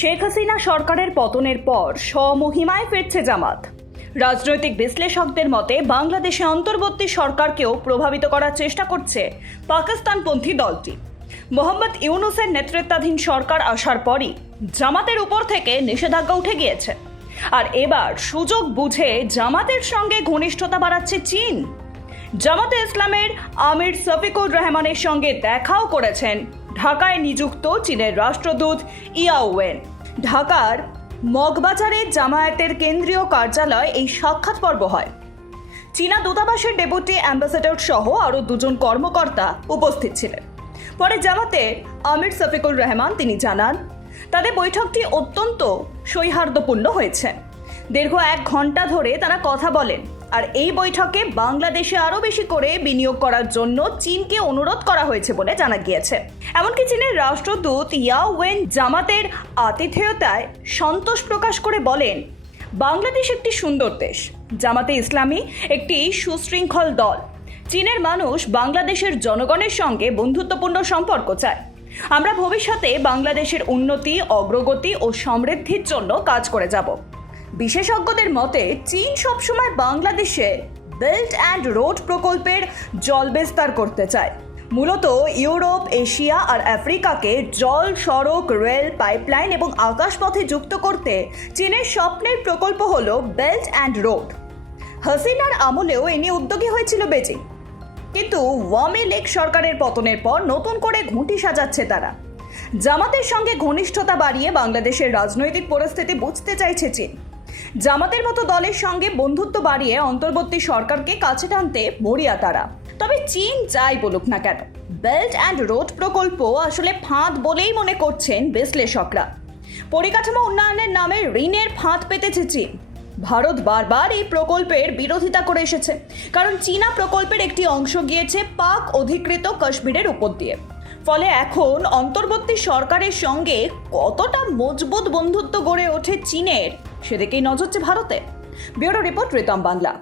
শেখ হাসিনা সরকারের পতনের পর স্বমহিমায় ফিরছে জামাত। রাজনৈতিক বিশ্লেষকদের মতে, বাংলাদেশে অন্তর্বর্তী সরকারকেও প্রভাবিত করার চেষ্টা করছে পাকিস্তানপন্থী দলটি। মোহাম্মদ ইউনুসের নেতৃত্বাধীন সরকার আসার পরই জামাতের উপর থেকে নিষেধাজ্ঞা উঠে গিয়েছে। আর এবার সুযোগ বুঝে জামাতের সঙ্গে ঘনিষ্ঠতা বাড়াচ্ছে চীন। জামাতে ইসলামের আমির শফিকুর রহমানের সঙ্গে দেখাও করেছেন ঢাকায় নিযুক্ত চীনের রাষ্ট্রদূত ইয়াওয়েন ঢাকার মগবাজারে জামায়াতের কেন্দ্রীয় কার্যালয় এই সাক্ষাৎ পর্ব হয়। চীনা দূতাবাসের ডেপুটি অ্যাম্বাসেডর সহ আরও দুজন কর্মকর্তা উপস্থিত ছিলেন। পরে জামাতের আমির শফিকুর রহমান তিনি জানান, তাদের বৈঠকটি অত্যন্ত সৌহার্দ্যপূর্ণ হয়েছে। দীর্ঘ এক ঘণ্টা ধরে তারা কথা বলেন আর এই বৈঠকে বাংলাদেশে আরও বেশি করে বিনিয়োগ করার জন্য চীনকে অনুরোধ করা হয়েছে বলে জানা গিয়েছে। এমনকি চীনের রাষ্ট্রদূত ইয়াও ওয়েন জামাতের আতিথেয়তায় সন্তোষ প্রকাশ করে বলেন, বাংলাদেশ একটি সুন্দর দেশ। জামাতে ইসলামী একটি সুশৃঙ্খল দল। চীনের মানুষ বাংলাদেশের জনগণের সঙ্গে বন্ধুত্বপূর্ণ সম্পর্ক চায়। আমরা ভবিষ্যতে বাংলাদেশের উন্নতি, অগ্রগতি ও সমৃদ্ধির জন্য কাজ করে যাব। বিশেষজ্ঞদের মতে, চীন সবসময় বাংলাদেশে বেল্ট অ্যান্ড রোড প্রকল্পের জল বিস্তার করতে চায়। মূলত ইউরোপ, এশিয়া আর আফ্রিকাকে জল, সড়ক, রেল, পাইপলাইন এবং আকাশপথে যুক্ত করতে চীনের স্বপ্নের প্রকল্প হল বেল্ট অ্যান্ড রোড। হাসিনার আমলেও এ নিয়ে উদ্যোগী হয়েছিল বেজিং। কিন্তু ওয়ামে লেক সরকারের পতনের পর নতুন করে ঘুঁটি সাজাচ্ছে তারা। জামাতের সঙ্গে ঘনিষ্ঠতা বাড়িয়ে বাংলাদেশের রাজনৈতিক পরিস্থিতি বুঝতে চাইছে চীন। জামাতের মতো দলের সঙ্গে বন্ধুত্ব বাড়িয়ে অন্তর্বর্তী সরকারকে কাছে টানতে মরিয়া তারা। তবে চীন যাই বলুক না কেন বেল্ট অ্যান্ড রোড প্রকল্প আসলে ফাঁদ বলেই মনে করছেন বিশ্লেষকরা। পরিকাঠামো উন্নয়নের নামে ঋণের ফাঁদ পেতেছে চীন। ভারত বারবার এই প্রকল্পের বিরোধিতা করে এসেছে, কারণ চীনা প্রকল্পের একটি অংশ গিয়েছে পাক অধিকৃত কাশ্মীরের উপর দিয়ে। ফলে এখন অন্তর্বর্তী সরকারের সঙ্গে কতটা মজবুত বন্ধুত্ব গড়ে ওঠে চীনের সেদিকেই নজরছে ভারতে। Bureau report Ritam Bangla.